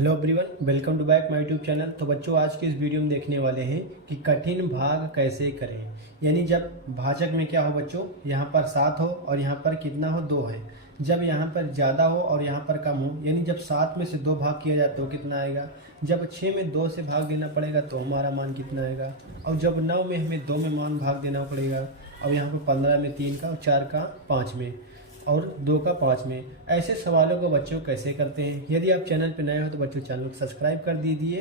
Hello everyone, welcome to back my YouTube channel. तो बच्चों, आज की इस वीडियो में देखने वाले हैं कि कठिन भाग कैसे करें। यानी जब भाजक में क्या हो बच्चों, यहाँ पर 7 हो और यहाँ पर कितना हो, 2 है। जब यहाँ पर ज़्यादा हो और यहाँ पर कम हो, यानी जब 7 में से 2 भाग किया जाए तो कितना आएगा। जब 6 में 2 से भाग देना पड़ेगा तो हमारा मान कितना आएगा। और जब 9 में हमें 2 में मान भाग देना पड़ेगा। और यहाँ पर 15 में 3 का और 4 का 5 में और 2 का 5 में। ऐसे सवालों को बच्चों कैसे करते हैं। यदि आप चैनल पर नए हो तो बच्चों चैनल को सब्सक्राइब कर दीजिए।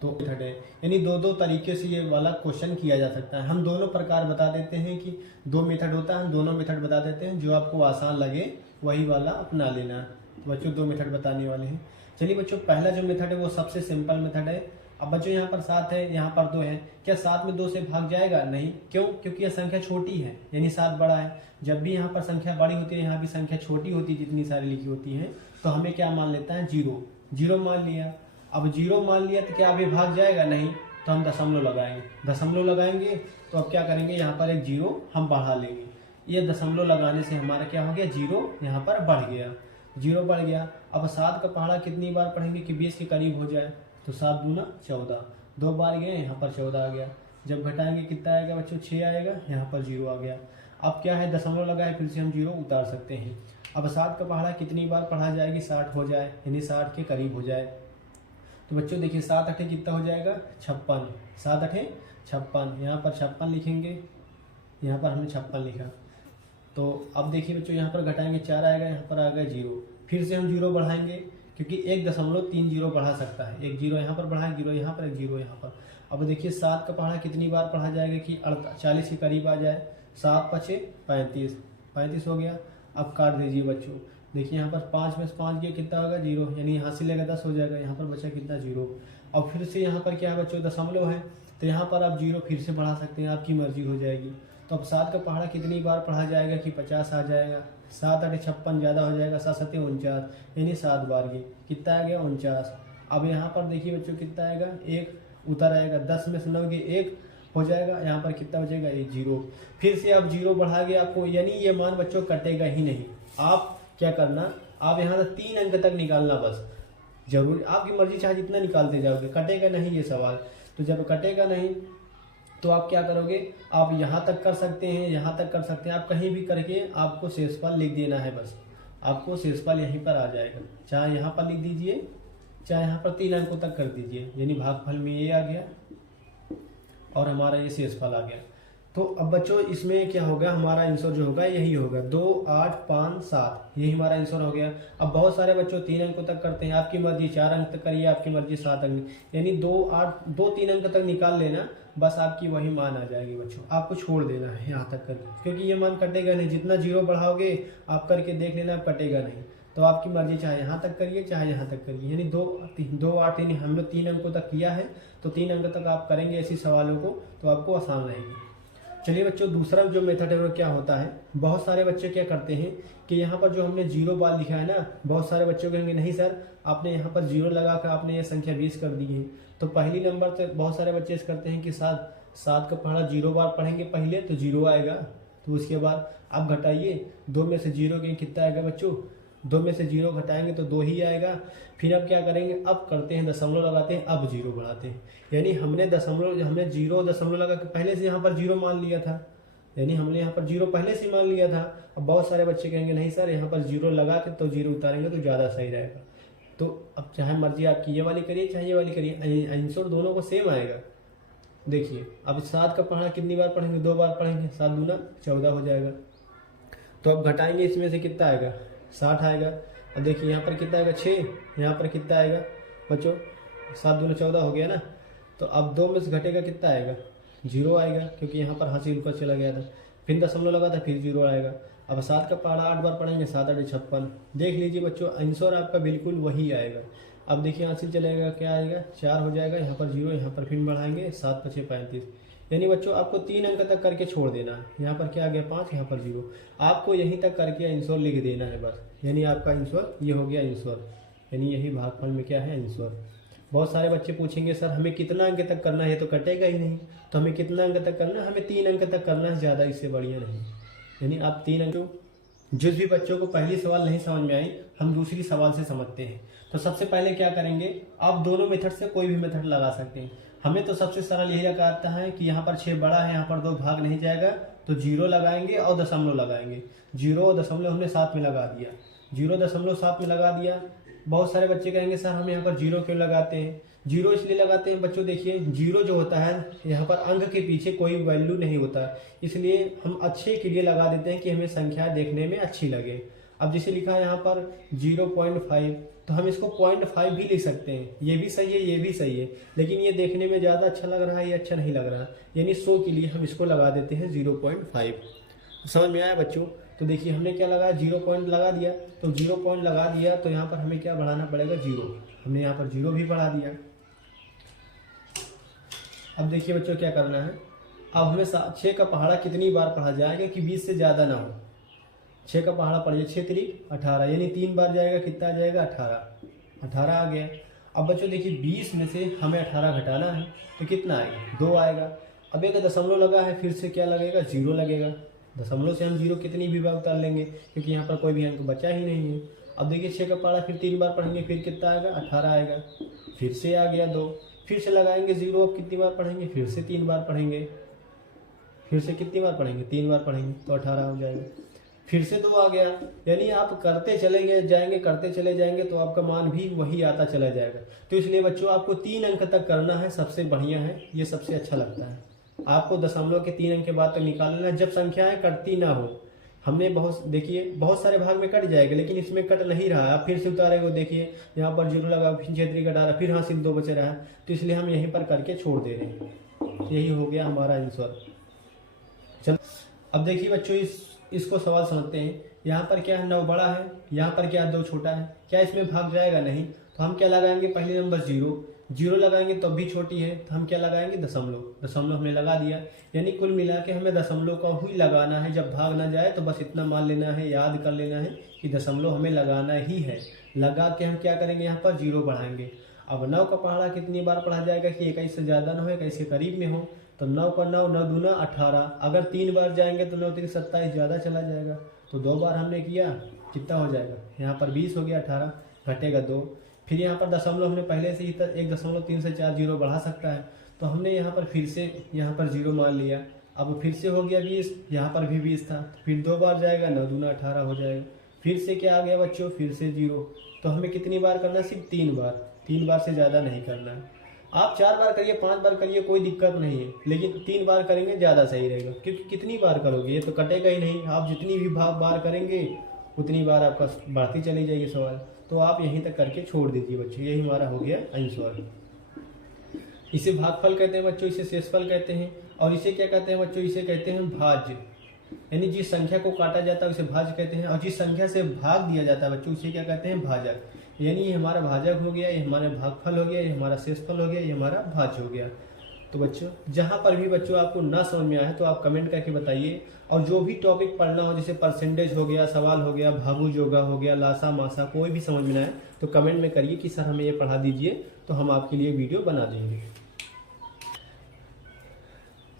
तो मेथड है, यानी दो तरीके से ये वाला क्वेश्चन किया जा सकता है। हम दोनों प्रकार बता देते हैं कि 2 मेथड होता है, हम दोनों मेथड बता देते हैं। जो आपको आसान लगे वही वाला अपना लेना है। तो बच्चों 2 मेथड बताने वाले हैं। चलिए बच्चों, पहला जो मेथड है वो सबसे सिंपल मेथड है। अब बच्चों यहाँ पर 7 है, यहाँ पर 2 है। क्या 7 में 2 से भाग जाएगा? नहीं। क्यों? क्योंकि यह संख्या छोटी है, यानी 7 बड़ा है। जब भी यहाँ पर संख्या बड़ी होती है, यहाँ भी संख्या छोटी होती है, जितनी सारी लिखी होती है। तो हमें क्या मान लेता है? 0। 0 मान लिया। अब 0 मान लिया तो क्या अभी भाग जाएगा? नहीं। तो हम दशमलव लगाएंगे। दशमलव लगाएंगे तो अब क्या करेंगे, यहाँ पर एक 0 हम बढ़ा लेंगे। ये दशमलव लगाने से हमारा क्या हो गया, 0 यहाँ पर बढ़ गया। 0 बढ़ गया। अब 7 का पहाड़ा कितनी बार पढ़ेंगे कि 20 के करीब हो जाए। तो 7 दूना 14, 2 बार गए, यहाँ पर 14 आ गया। जब घटाएंगे कितना आएगा बच्चों? 6 आएगा। यहाँ पर 0 आ गया। अब क्या है, दशमलव लगाए, फिर से हम 0 उतार सकते हैं। अब 7 का पहाड़ा कितनी बार पढ़ा जाएगी? 60 हो जाए, यानी 60 के करीब हो जाए। तो बच्चों देखिए, 7 अठे कितना हो जाएगा? 56। 7 अठे 56, यहाँ पर 56 लिखेंगे। यहाँ पर हमने 56 लिखा। तो अब देखिए बच्चों, यहाँ पर घटाएंगे 4 आएगा, यहाँ पर आ गया 0। फिर से हम 0 बढ़ाएंगे, क्योंकि 1.30 बढ़ा सकता है। एक 0 यहाँ पर बढ़ाए, 0 यहाँ पर, एक 0 यहाँ पर। अब देखिए 7 का पहाड़ा कितनी बार पढ़ा जाएगा कि 40 के करीब आ जाए। 7 5 35, 35 हो गया। अब काट दीजिए बच्चों। देखिए यहाँ पर 5 में से 5 गया, कितना होगा? 0, यानी यहाँ से लेगा 10 हो जाएगा। यहाँ पर बचा कितना? 0। अब फिर से यहाँ पर क्या है बच्चों? दशमलव है, तो यहाँ पर आप 0 फिर से बढ़ा सकते हैं, आपकी मर्जी हो जाएगी। तो अब 7 का पहाड़ा कितनी बार पढ़ा जाएगा कि 50 आ जाएगा। 7 8 56 ज़्यादा हो जाएगा। 7 7 49, यानी 7 बार गए, कितना आ गया? 49। अब यहाँ पर देखिए बच्चों कितना आएगा? 1 उतर आएगा। 10 में से 9 गए, 1 हो जाएगा। यहाँ पर कितना बचेगा? 1 0। फिर से आप 0 बढ़ा गए आपको, यानी ये मान बच्चों कटेगा ही नहीं। आप क्या करना, आप यहाँ तक 3 अंक तक निकालना बस। जरूरी आपकी मर्जी, चाहे जितना निकालते जाओगे, कटेगा नहीं ये सवाल। तो जब कटेगा नहीं तो आप क्या करोगे, आप यहाँ तक कर सकते हैं, यहाँ तक कर सकते हैं। आप कहीं भी करके आपको शेषफल लिख देना है बस। आपको शेषफल यहीं पर आ जाएगा। चाहे यहाँ पर लिख दीजिए, चाहे यहाँ पर 3 अंकों तक कर दीजिए। यानी भागफल में ये आ गया और हमारा ये शेषफल आ गया। तो अब बच्चों इसमें क्या होगा, हमारा आंसर जो होगा यही होगा, 2 8 5 7, यही हमारा आंसर हो गया। अब बहुत सारे बच्चों 3 अंकों तक करते हैं, आपकी मर्जी 4 अंक तक करिए, आपकी मर्जी 7 अंक, यानी 2 8 2 3 अंक तक निकाल लेना, बस आपकी वही मान आ जाएगी बच्चों। आपको छोड़ देना है यहाँ तक करके, क्योंकि ये मान कटेगा नहीं। जितना 0 बढ़ाओगे आप करके देख लेना, कटेगा नहीं। तो आपकी मर्जी, चाहे यहाँ तक करिए चाहे यहाँ तक करिए। यानी 2 8, यानी हम लोग 3 अंकों तक किया है, तो 3 अंक तक आप करेंगे ऐसे सवालों को, तो आपको आसान रहेगी। चलिए बच्चों, दूसरा जो मेथड है वो क्या होता है, बहुत सारे बच्चे क्या करते हैं कि यहाँ पर जो हमने 0 बार लिखा है ना, बहुत सारे बच्चों कहेंगे नहीं सर, आपने यहाँ पर 0 लगा कर आपने ये संख्या 20 कर दी है। तो पहली नंबर तक बहुत सारे बच्चे इस करते हैं कि 7 का पहाड़ा 0 बार पढ़ेंगे पहले तो 0 आएगा। तो उसके बाद आप घटाइए, 2 में से 0 के कितना आएगा बच्चों? 2 में से 0 घटाएंगे तो 2 ही आएगा। फिर अब क्या करेंगे, अब करते हैं दशमलव लगाते हैं, अब 0 बढ़ाते हैं। यानी हमने 0 दशमलव लगा के पहले से यहाँ पर 0 मान लिया था, यानी हमने यहाँ पर 0 पहले से मान लिया था। अब बहुत सारे बच्चे कहेंगे नहीं सर, यहाँ पर 0 लगा के तो 0 उतारेंगे तो ज़्यादा सही रहेगा। तो अब चाहे मर्जी आपकी, ये वाली करिए चाहे ये वाली करिए, आंसर दोनों को सेम आएगा। देखिए अब 7 का पहाड़ा कितनी बार पढ़ेंगे? 2 बार पढ़ेंगे। 7 दूना 14 हो जाएगा। तो अब घटाएंगे, इसमें से कितना आएगा? 60 आएगा। अब देखिए यहाँ पर कितना आएगा? 6, यहाँ पर कितना आएगा बच्चों? 7 दूना 14 हो गया ना। तो अब 2 में से घटेगा कितना आएगा? 0 आएगा, क्योंकि यहाँ पर हासिल ऊपर चला गया था। फिर दशमलव लगा था, फिर 0 आएगा। अब 7 का पहाड़ा 8 बार पढ़ेंगे, 7 8 56। देख लीजिए बच्चों, आंसर आपका बिल्कुल वही आएगा। अब देखिए हासिल चलेगा, क्या आएगा? 4 हो जाएगा। यहाँ पर 0, यहाँ पर फिर बढ़ाएंगे, 7 5 35। यानी बच्चों आपको 3 अंक तक करके छोड़ देना है। यहाँ पर क्या आ गया? 5, यहाँ पर 0। आपको यहीं तक करके आंसर लिख देना है बस। यानी आपका आंसर ये हो गया आंसर, यानी यही भागफल में क्या है? आंसर। बहुत सारे बच्चे पूछेंगे सर हमें कितना अंक तक करना है, तो कटेगा ही नहीं। तो हमें कितना अंक तक करना है? हमें 3 अंक तक करना है, ज़्यादा इससे बढ़िया नहीं। यानी आप 3 अंक जिस भी बच्चों को पहली सवाल नहीं समझ में आई, हम दूसरी सवाल से समझते हैं। तो सबसे पहले क्या करेंगे, आप दोनों मेथड से कोई भी मेथड लगा सकते हैं। हमें तो सबसे सरल यही लगा आता है कि यहाँ पर 6 बड़ा है, यहाँ पर 2 भाग नहीं जाएगा, तो 0 लगाएंगे और दशमलव लगाएंगे। 0 और दशमलव हमने साथ में लगा दिया, 0.7 में लगा दिया। बहुत सारे बच्चे कहेंगे सर हम यहाँ पर 0 क्यों लगाते हैं? 0 इसलिए लगाते हैं बच्चों, देखिए 0 जो होता है यहाँ पर अंक के पीछे कोई वैल्यू नहीं होता, इसलिए हम अच्छे के लिए लगा देते हैं कि हमें संख्या देखने में अच्छी लगे। अब जैसे लिखा है यहाँ पर 0.5, तो हम इसको 0.5 भी लिख सकते हैं, ये भी सही है, ये भी सही है, लेकिन ये देखने में ज़्यादा अच्छा लग रहा है, ये अच्छा नहीं लग रहा, यानी 100 के लिए हम इसको लगा देते हैं 0.5। समझ में आया बच्चों? तो देखिए हमने क्या लगाया, 0 पॉइंट लगा दिया, तो 0 पॉइंट लगा दिया तो यहाँ पर हमें क्या बढ़ाना पड़ेगा, 0। हमने यहाँ पर 0 भी बढ़ा दिया। अब देखिए बच्चों क्या करना है, अब हमें 6 का पहाड़ा कितनी बार पढ़ा जाएगा कि 20 से ज़्यादा ना हो। 6 का पहाड़ा पढ़िए, 6 त्रिक 18, यानी 3 बार जाएगा, कितना आ जाएगा, 18 आ गया। अब बच्चों देखिए 20 में से हमें 18 घटाना है, तो कितना आएगा, 2 आएगा। अब एक दशमलव लगा है, फिर से क्या लगेगा, 0 लगेगा। दशमलव से हम 0 कितनी भी बार उतार लेंगे, क्योंकि यहाँ पर कोई भी अंक बचा ही नहीं है। अब देखिए 6 का पहाड़ा फिर 3 बार पढ़ेंगे, फिर कितना आएगा, 18 आएगा। फिर से आ गया 2, फिर से लगाएंगे 0, अब कितनी बार पढ़ेंगे, फिर से 3 बार पढ़ेंगे, फिर से कितनी बार पढ़ेंगे, 3 बार पढ़ेंगे, तो 18 हो जाएगा। फिर से 2 आ गया, यानी आप करते चले जाएंगे, करते चले जाएंगे तो आपका मान भी वही आता चला जाएगा। तो इसलिए बच्चों आपको 3 अंक तक करना है, सबसे बढ़िया है, ये सबसे अच्छा लगता है। आपको दशमलव के 3 अंक के बाद तो निकाल लेना, जब संख्याएं कटती ना हो। हमने देखिए बहुत सारे भाग में कट जाएगा, लेकिन इसमें कट नहीं रहा है। आप फिर से उतारेंगे, देखिए यहाँ पर 0 लगा, फिर 6 कटा रहा, फिर हासिल 2 बचे रहा है, तो इसलिए हम यहीं पर करके छोड़ दे रहे हैं। यही हो गया हमारा आंसर। चलो अब देखिए बच्चों इसको सवाल समझते हैं। यहाँ पर क्या है, 9 बड़ा है, यहाँ पर क्या 2 छोटा है, क्या इसमें भाग जाएगा, नहीं। तो हम क्या लगाएंगे, पहले नंबर 0 लगाएंगे, तो भी छोटी है, तो हम क्या लगाएंगे, दशमलव हमने लगा दिया। यानी कुल मिला के हमें दशमलव का ही लगाना है, जब भाग ना जाए तो बस इतना मान लेना है, याद कर लेना है कि दशमलव हमें लगाना ही है। लगा के हम क्या करेंगे, यहाँ पर 0 बढ़ाएंगे। अब 9 का पहाड़ा कितनी बार पढ़ा जाएगा कि 21 से ज़्यादा ना हो, 21 के करीब में हो, तो 9 का 9, 9 दूना 18। अगर 3 बार जाएंगे तो 9 3 27, ज़्यादा चला जाएगा, तो 2 बार हमने किया, कितना हो जाएगा, यहाँ पर 20 हो गया, 18 घटेगा 2। फिर यहाँ पर दशमलव हमने पहले से ही 1.3 से 4 0 बढ़ा सकता है, तो हमने यहाँ पर फिर से यहाँ पर 0 मान लिया। अब फिर से हो गया 20, यहाँ पर भी 20 था, फिर 2 बार जाएगा, 9 दूना 18 हो जाएगा। फिर से क्या आ गया बच्चों, फिर से 0। तो हमें कितनी बार करना है, सिर्फ 3 बार, 3 बार से ज़्यादा नहीं करना है। आप 4 बार करिए, 5 बार करिए, कोई दिक्कत नहीं है, लेकिन 3 बार करेंगे ज़्यादा सही रहेगा, क्योंकि कितनी बार करोगे, ये तो कटेगा ही नहीं। आप जितनी भी बार करेंगे उतनी बार आपका बढ़ती चली जाएगी सवाल। तो आप यहीं तक करके छोड़ दीजिए बच्चों, यही हमारा हो गया आंसर। इसे भागफल कहते हैं बच्चों, इसे शेषफल कहते हैं, और इसे क्या कहते हैं बच्चों, इसे कहते हैं भाज्य। यानी जिस संख्या को काटा जाता है उसे भाज्य कहते हैं, और जिस संख्या से भाग दिया जाता है बच्चों उसे क्या कहते हैं, भाजक। यानी ये हमारा भाजक हो गया, ये हमारा भागफल हो गया, ये हमारा शेषफल हो गया, ये हमारा भाज्य हो गया। तो बच्चों जहाँ पर भी बच्चों आपको ना समझ में आए तो आप कमेंट करके बताइए, और जो भी टॉपिक पढ़ना हो, जैसे परसेंटेज हो गया, सवाल हो गया, भागु जोगा हो गया, लासा मासा, कोई भी समझ में ना आए तो कमेंट में करिए कि सर हमें ये पढ़ा दीजिए, तो हम आपके लिए वीडियो बना देंगे।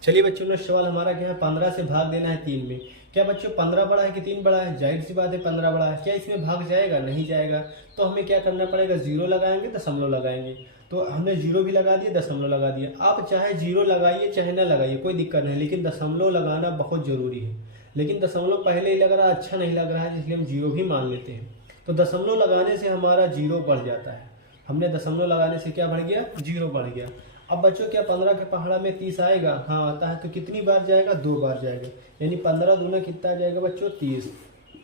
चलिए बच्चों नेक्स्ट सवाल हमारा क्या है, 15 से भाग देना है 3 में। क्या बच्चों 15 बड़ा है कि 3 बड़ा है, जाहिर सी बात है 15 बड़ा है। क्या इसमें भाग जाएगा, नहीं जाएगा। तो हमें क्या करना पड़ेगा, 0 लगाएंगे, दशमलव लगाएंगे। तो हमने 0 भी लगा दिया, दशमलव लगा दिया। आप चाहे 0 लगाइए चाहे ना लगाइए, कोई दिक्कत नहीं, लेकिन दशमलव लगाना बहुत जरूरी है। लेकिन दशमलव पहले ही लग रहा है, अच्छा नहीं लग रहा है, इसलिए हम 0 भी मान लेते हैं। तो दशमलव लगाने से हमारा 0 बढ़ जाता है। हमने दशमलव लगाने से क्या बढ़ गया, 0 बढ़ गया। अब बच्चों क्या 15 के पहाड़ा में 30 आएगा, हाँ आता है। तो कितनी बार जाएगा, 2 बार जाएगा, यानी 15 दूना कितना आ जाएगा बच्चों, 30।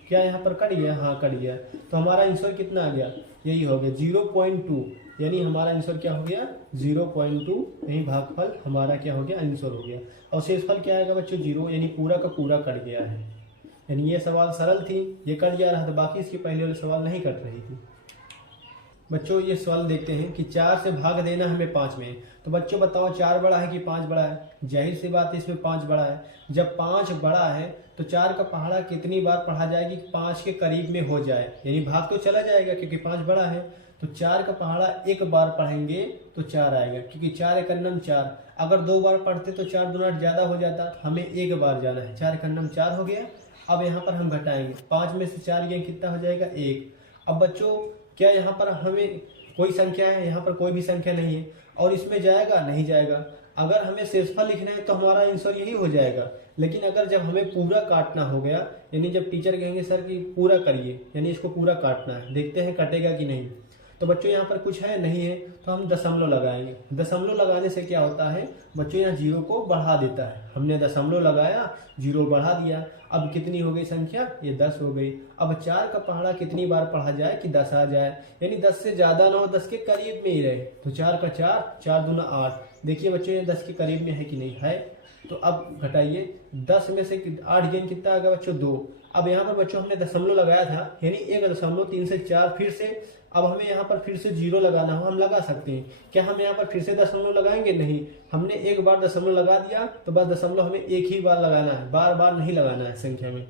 क्या यहाँ पर कट गया, हाँ कट गया। तो हमारा आंसर कितना आ गया, यही हो गया 0.2, यानी हमारा आंसर क्या हो गया 0.2। यही भागफल हमारा क्या हो गया, आंसर हो गया। और शेषफल क्या आएगा बच्चों, 0, यानी पूरा का पूरा कट गया है। यानी ये सवाल सरल थी, ये कट जा रहा था, बाकी इसके पहले वाले सवाल नहीं कट रही थी। बच्चों ये सवाल देखते हैं कि 4 से भाग देना हमें 5 में। तो बच्चों बताओ 4 बड़ा है कि 5 बड़ा है, जाहिर सी बात है इसमें 5 बड़ा है। जब 5 बड़ा है तो 4 का पहाड़ा कितनी बार पढ़ा जाएगी कि 5 के करीब में हो जाए, यानी भाग तो चला जाएगा क्योंकि 5 बड़ा है। तो 4 का पहाड़ा 1 बार पढ़ेंगे तो 4 आएगा, क्योंकि 4 एक अन्नम 4। अगर 2 बार पढ़ते तो 4 दूना ज्यादा हो जाता, हमें 1 बार जाना है। 4 एक अन्नम 4 हो गया। अब यहाँ पर हम घटाएंगे, 5 में से 4 गए कितना हो जाएगा 1। अब बच्चों क्या यहाँ पर हमें कोई संख्या है, यहाँ पर कोई भी संख्या नहीं है और इसमें जाएगा नहीं जाएगा। अगर हमें शेषफल लिखना है तो हमारा आंसर यही हो जाएगा। लेकिन अगर जब हमें पूरा काटना हो गया, यानी जब टीचर कहेंगे सर कि पूरा करिए, यानी इसको पूरा काटना है, देखते हैं कटेगा कि नहीं, तो बच्चों यहाँ पर कुछ है नहीं है तो हम दशमलव लगाएंगे। दशमलव लगाने से क्या होता है बच्चों, यहाँ जीरो को बढ़ा देता है। हमने दशमलव लगाया, जीरो बढ़ा दिया। अब कितनी हो गई संख्या, ये 10 हो गई। अब 4 का पहाड़ा कितनी बार पढ़ा जाए कि 10 आ जाए, यानी 10 से ज्यादा ना हो, 10 के करीब में ही रहे। तो 4 का 4, 4 दूना 8। देखिए बच्चों ये 10 के करीब में है कि नहीं है। तो अब घटाइए, 10 में से 8 गेन कितना आ गया बच्चों 2। अब यहाँ पर बच्चों हमने दशमलव लगाया था, यानी 1.3 से 4 फिर से। अब हमें यहाँ पर फिर से जीरो लगाना हो, हम लगा सकते हैं। क्या हम यहाँ पर फिर से दशमलव लगाएंगे, नहीं। हमने एक बार दशमलव लगा दिया तो बस दशमलव हमें एक ही बार लगाना है, बार बार नहीं लगाना है संख्या में।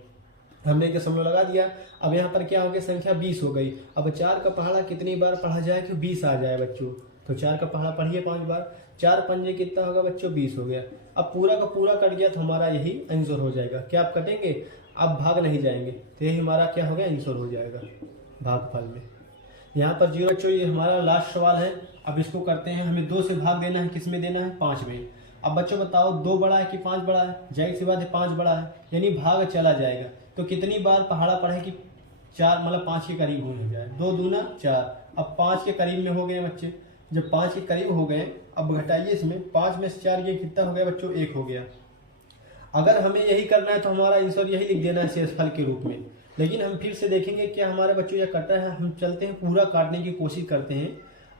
हमने दशमलव लगा दिया। अब यहाँ पर क्या हो गया, संख्या 20 हो गई। अब 4 का पहाड़ा कितनी बार पढ़ा जाए कि 20 आ जाए बच्चों। तो 4 का पहाड़ा पढ़िए 5 बार, 4 पंजे कितना होगा बच्चों 20 हो गया। अब पूरा का पूरा कट गया तो हमारा यही आंसर हो जाएगा। क्या आप कटेंगे, अब भाग नहीं जाएंगे, तो यही हमारा क्या हो गया, आंसर हो जाएगा भागफल में। यहाँ पर 0 बच्चों ये हमारा लास्ट सवाल है। अब इसको करते हैं, हमें 2 से भाग देना है, किस में देना है, 5 में। अब बच्चों बताओ 2 बड़ा है कि 5 बड़ा है, जाहिर सी बात है 5 बड़ा है, यानी भाग चला जाएगा। तो कितनी बार पहाड़ा पढ़े कि 4 मतलब 5 के करीब हो जाए, 2 दूना 4। अब 5 के करीब में हो गए बच्चे। जब 5 के करीब हो गए, अब घटाइए इसमें, 5 में से 4 ये कितना हो गया बच्चों 1 हो गया। अगर हमें यही करना है तो हमारा आंसर यही लिख देना है शेषफल के रूप में। लेकिन हम फिर से देखेंगे क्या हमारे बच्चों यह कटा है, हम चलते हैं पूरा काटने की कोशिश करते हैं।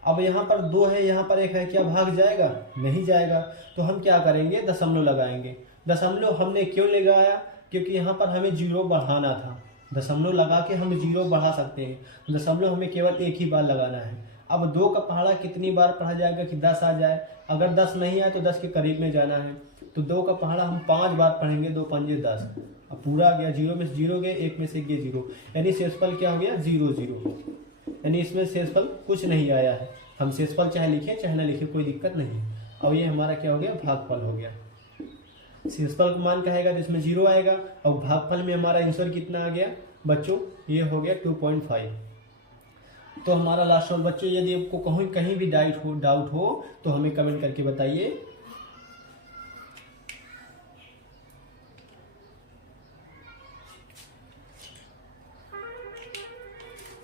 अब यहाँ पर 2 है, यहाँ पर 1 है, क्या भाग जाएगा, नहीं जाएगा। तो हम क्या करेंगे, दशमलव लगाएंगे। दशमलव हमने क्यों लगाया, क्योंकि यहाँ पर हमें 0 बढ़ाना था। दशमलव लगा के हम 0 बढ़ा सकते हैं, दशमलव हमें केवल एक ही बार लगाना है। अब 2 का पहाड़ा कितनी बार पढ़ा जाएगा कि 10 आ जाए। अगर 10 नहीं आए तो 10 के करीब में जाना है। तो 2 का पहाड़ा हम 5 बार पढ़ेंगे, 2 पंजे 10। अब पूरा आ गया, 0 में से 0 गए, 1 में से गए 0, यानी शेषफल क्या हो गया 0 0। यानी इसमें शेषफल कुछ नहीं आया है। हम शेषफल चाहे लिखे चाहे ना लिखे, कोई दिक्कत नहीं। अब ये हमारा क्या हो गया, भागफल हो गया। शेषफल का मान कहेगा तो इसमें 0 आएगा, और भागफल में हमारा आंसर कितना आ गया बच्चों, ये हो गया 2.5। तो हमारा लास्ट सवाल बच्चों, यदि आपको कहीं भी डाउट हो तो हमें कमेंट करके बताइए।